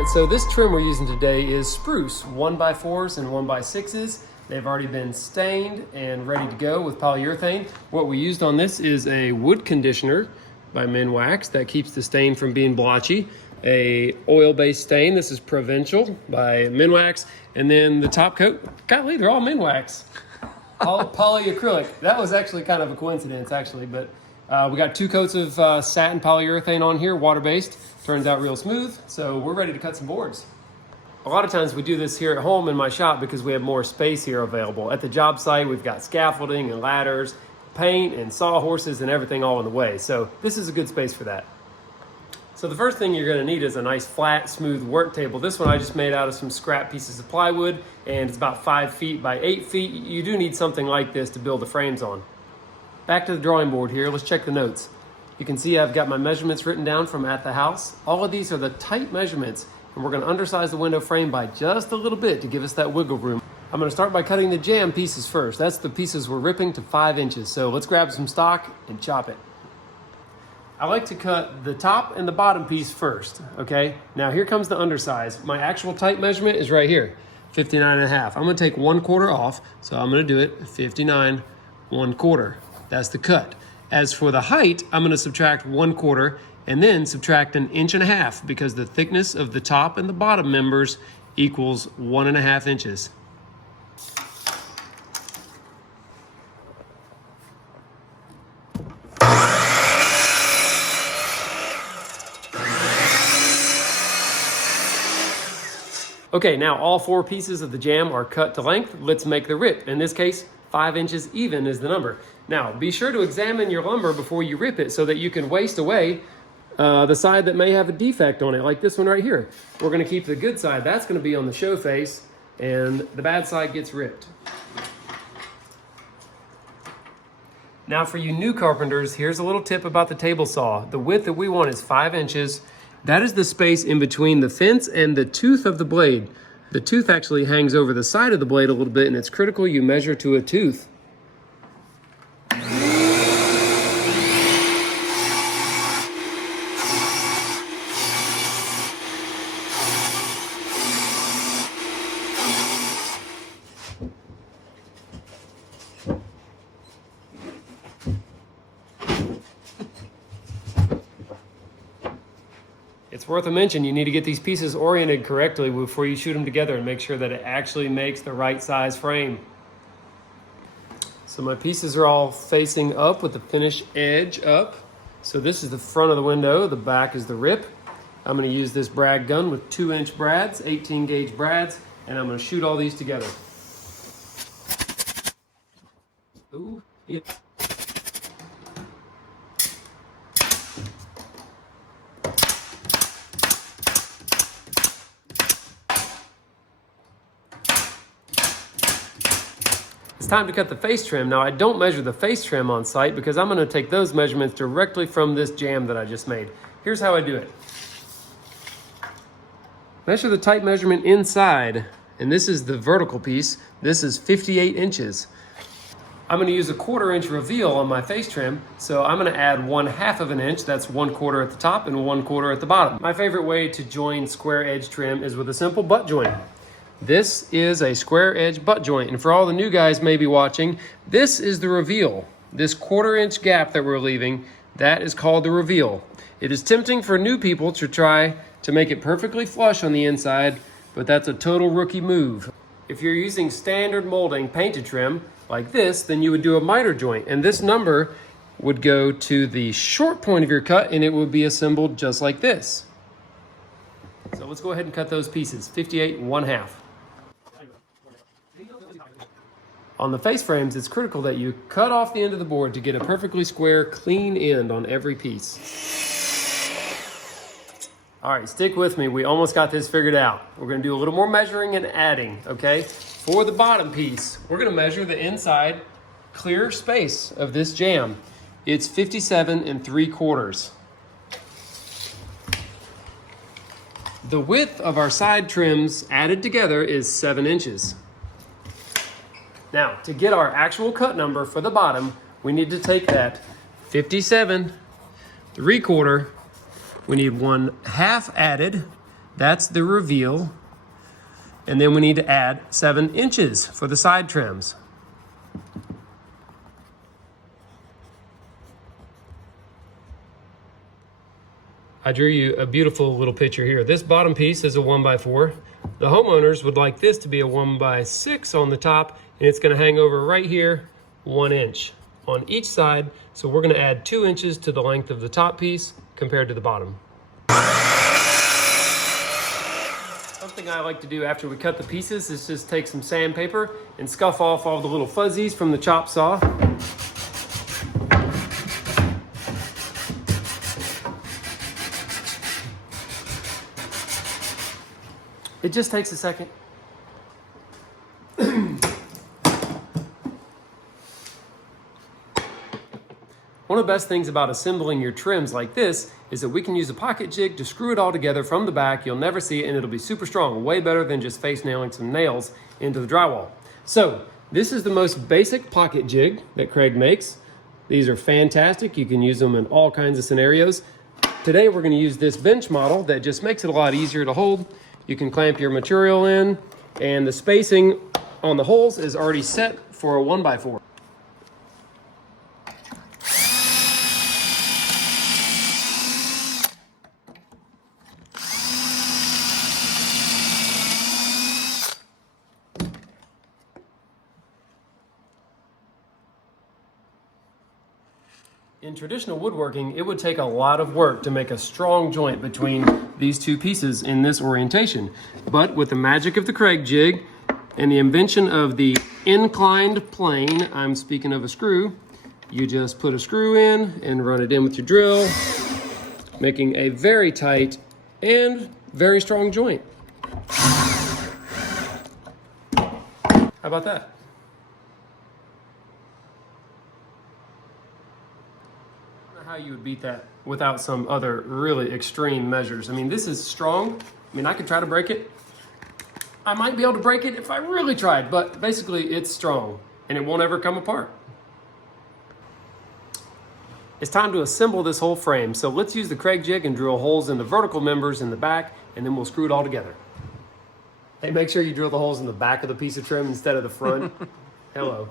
right, so this trim we're using today is spruce, 1x4s and 1x6s. They've already been stained and ready to go with polyurethane. What we used on this is a wood conditioner by Minwax that keeps the stain from being blotchy. A oil-based stain, this is Provincial by Minwax. And then the top coat, golly, they're all Minwax. Polyacrylic. That was actually kind of a coincidence, actually, but we got 2 coats of satin polyurethane on here, water-based. Turns out real smooth, so we're ready to cut some boards. A lot of times we do this here at home in my shop because we have more space here available. At the job site, we've got scaffolding and ladders, paint and sawhorses and everything all in the way. So this is a good space for that. So the first thing you're gonna need is a nice flat, smooth work table. This one I just made out of some scrap pieces of plywood, and it's about 5 feet by 8 feet. You do need something like this to build the frames on. Back to the drawing board here, let's check the notes. You can see I've got my measurements written down from at the house. All of these are the tight measurements, and we're gonna undersize the window frame by just a little bit to give us that wiggle room. I'm gonna start by cutting the jamb pieces first. That's the pieces we're ripping to 5 inches. So let's grab some stock and chop it. I like to cut the top and the bottom piece first, okay? Now here comes the undersize. My actual tight measurement is right here, 59.5. I'm gonna take 1/4 off, so I'm gonna do it 59 1/4. That's the cut. As for the height, I'm gonna subtract 1/4 and then subtract 1.5 inches because the thickness of the top and the bottom members equals 1.5 inches. Okay, now all 4 pieces of the jamb are cut to length. Let's make the rip. In this case, 5 inches even is the number. Now, be sure to examine your lumber before you rip it so that you can waste away the side that may have a defect on it, like this one right here. We're gonna keep the good side. That's gonna be on the show face, and the bad side gets ripped. Now for you new carpenters, here's a little tip about the table saw. The width that we want is 5 inches. That is the space in between the fence and the tooth of the blade. The tooth actually hangs over the side of the blade a little bit, and it's critical you measure to a tooth. It's worth a mention, you need to get these pieces oriented correctly before you shoot them together and make sure that it actually makes the right size frame. So my pieces are all facing up with the finished edge up. So this is the front of the window, the back is the rip. I'm gonna use this brad gun with 2-inch brads, 18 gauge brads, and I'm gonna shoot all these together. Ooh, yeah. It's time to cut the face trim. Now I don't measure the face trim on site because I'm gonna take those measurements directly from this jamb that I just made. Here's how I do it. Measure the tight measurement inside, and this is the vertical piece. This is 58 inches. I'm gonna use a 1/4 inch reveal on my face trim, so I'm gonna add 1/2 of an inch. That's 1/4 at the top and 1/4 at the bottom. My favorite way to join square edge trim is with a simple butt joint. This is a square edge butt joint, and for all the new guys maybe watching, this is the reveal. This 1/4 inch gap that we're leaving, that is called the reveal. It is tempting for new people to try to make it perfectly flush on the inside, but that's a total rookie move. If you're using standard molding painted trim like this, then you would do a miter joint, and this number would go to the short point of your cut and it would be assembled just like this. So let's go ahead and cut those pieces, 58 1/2. On the face frames, it's critical that you cut off the end of the board to get a perfectly square, clean end on every piece. All right, stick with me. We almost got this figured out. We're gonna do a little more measuring and adding, okay? For the bottom piece, we're gonna measure the inside clear space of this jamb. It's 57 3/4. The width of our side trims added together is 7 inches. Now, to get our actual cut number for the bottom, we need to take that 57 3/4. We need 1/2 added That's the reveal. And then we need to add 7 inches for the side trims. I drew you a beautiful little picture here. This bottom piece is a 1x4. The homeowners would like this to be a 1x6 on the top, and it's gonna hang over right here, 1 inch on each side. So we're gonna add 2 inches to the length of the top piece compared to the bottom. Something I like to do after we cut the pieces is just take some sandpaper and scuff off all the little fuzzies from the chop saw. It just takes a second. One of the best things about assembling your trims like this is that we can use a pocket jig to screw it all together from the back. You'll never see it, and it'll be super strong, way better than just face nailing some nails into the drywall. So this is the most basic pocket jig that Kreg makes. These are fantastic. You can use them in all kinds of scenarios. Today we're going to use this bench model that just makes it a lot easier to hold. You can clamp your material in, and the spacing on the holes is already set for a 1x4. In traditional woodworking, it would take a lot of work to make a strong joint between these two pieces in this orientation. But with the magic of the Kreg jig and the invention of the inclined plane, I'm speaking of a screw, you just put a screw in and run it in with your drill, making a very tight and very strong joint. How about that? How you would beat that without some other really extreme measures. I mean, this is strong. I mean, I could try to break it. I might be able to break it if I really tried, but basically it's strong and it won't ever come apart. It's time to assemble this whole frame. So let's use the Kreg jig and drill holes in the vertical members in the back, and then we'll screw it all together. Hey, make sure you drill the holes in the back of the piece of trim instead of the front. Hello.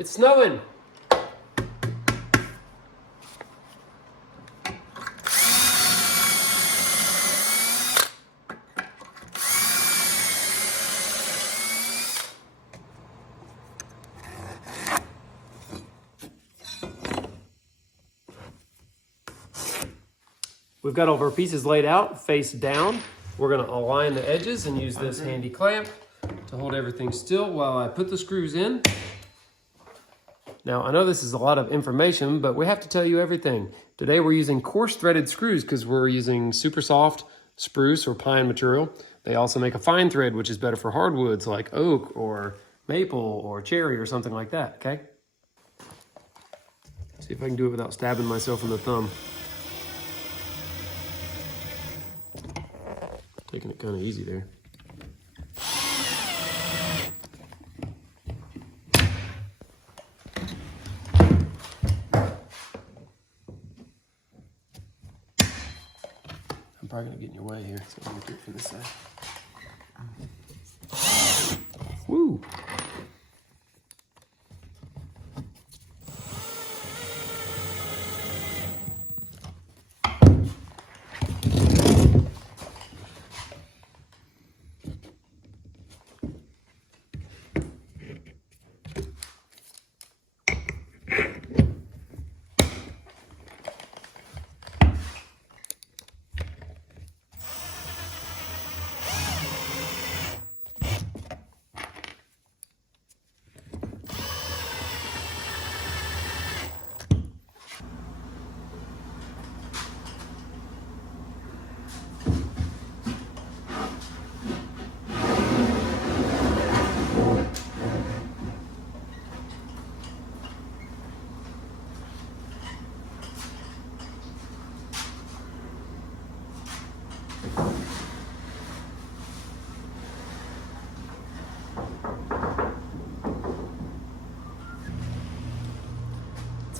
It's snowing. We've got all of our pieces laid out face down. We're going to align the edges and use this handy clamp to hold everything still while I put the screws in. Now, I know this is a lot of information, but we have to tell you everything. Today we're using coarse threaded screws because we're using super soft spruce or pine material. They also make a fine thread, which is better for hardwoods like oak or maple or cherry or something like that, okay? See if I can do it without stabbing myself in the thumb. Taking it kind of easy there. I'm probably gonna get in your way here, so I'm gonna do it from this side. Woo!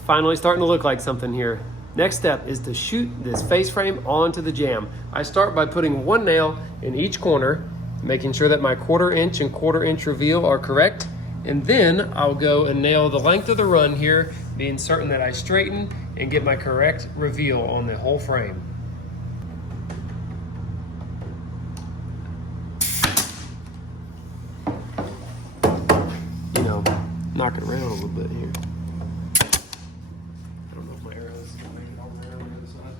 Finally starting to look like something here. Next step is to shoot this face frame onto the jamb. I start by putting one nail in each corner, making sure that my 1/4 inch and 1/4 inch reveal are correct. And then I'll go and nail the length of the run here, being certain that I straighten and get my correct reveal on the whole frame. You know, knock it around a little bit here. I don't know if my arrows can make it all around the other side.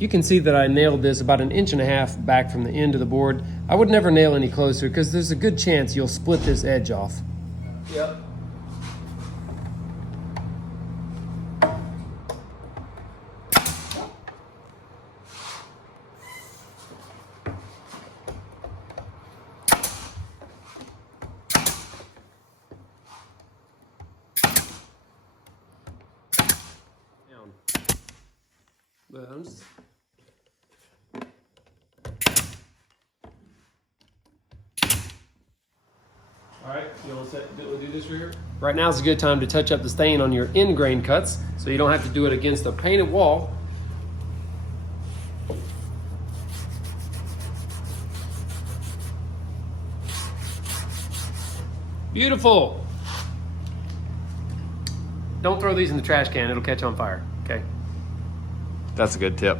You can see that I nailed this about 1.5 inches back from the end of the board. I would never nail any closer because there's a good chance you'll split this edge off. Yep. Down. Well, all right, you want to do this here? Right now is a good time to touch up the stain on your end grain cuts so you don't have to do it against a painted wall. Beautiful. Don't throw these in the trash can, it'll catch on fire, okay? That's a good tip.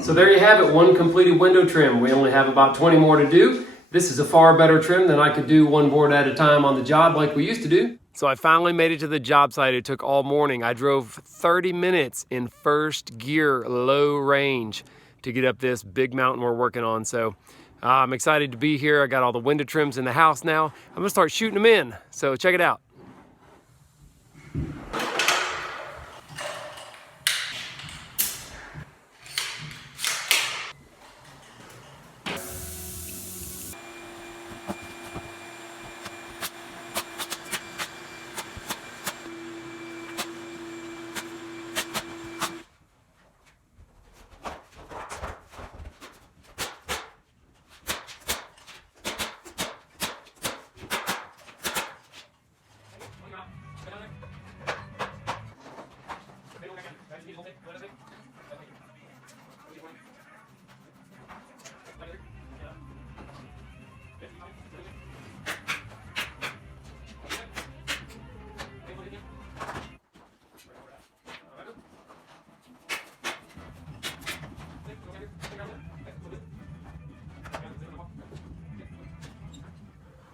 So there you have it, one completed window trim. We only have about 20 more to do. This is a far better trim than I could do one board at a time on the job like we used to do. So I finally made it to the job site. It took all morning. I drove 30 minutes in first gear, low range, to get up this big mountain we're working on. So I'm excited to be here. I got all the window trims in the house now. I'm gonna start shooting them in. So check it out.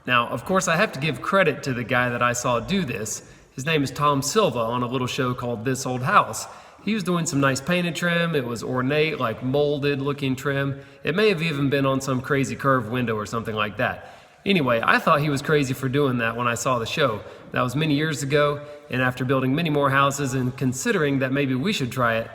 Now, of course, I have to give credit to the guy that I saw do this. His name is Tom Silva on a little show called This Old House. He was doing some nice painted trim. It was ornate, like molded looking trim. It may have even been on some crazy curved window or something like that. Anyway, I thought he was crazy for doing that when I saw the show. That was many years ago, and after building many more houses and considering that maybe we should try it,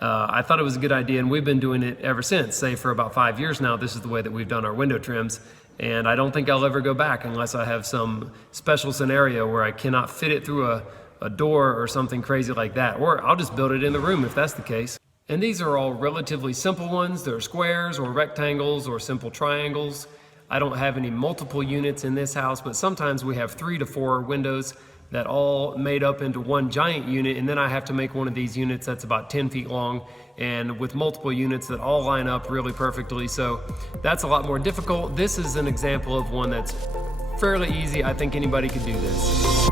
I thought it was a good idea, and we've been doing it ever since. Say for about 5 years now, this is the way that we've done our window trims, and I don't think I'll ever go back unless I have some special scenario where I cannot fit it through a door or something crazy like that, or I'll just build it in the room if that's the case. And these are all relatively simple ones. They're squares or rectangles or simple triangles. I don't have any multiple units in this house, but sometimes we have 3 to 4 windows that all made up into one giant unit, and then I have to make one of these units that's about 10 feet long and with multiple units that all line up really perfectly. So that's a lot more difficult. This is an example of one that's fairly easy. I think anybody could do this.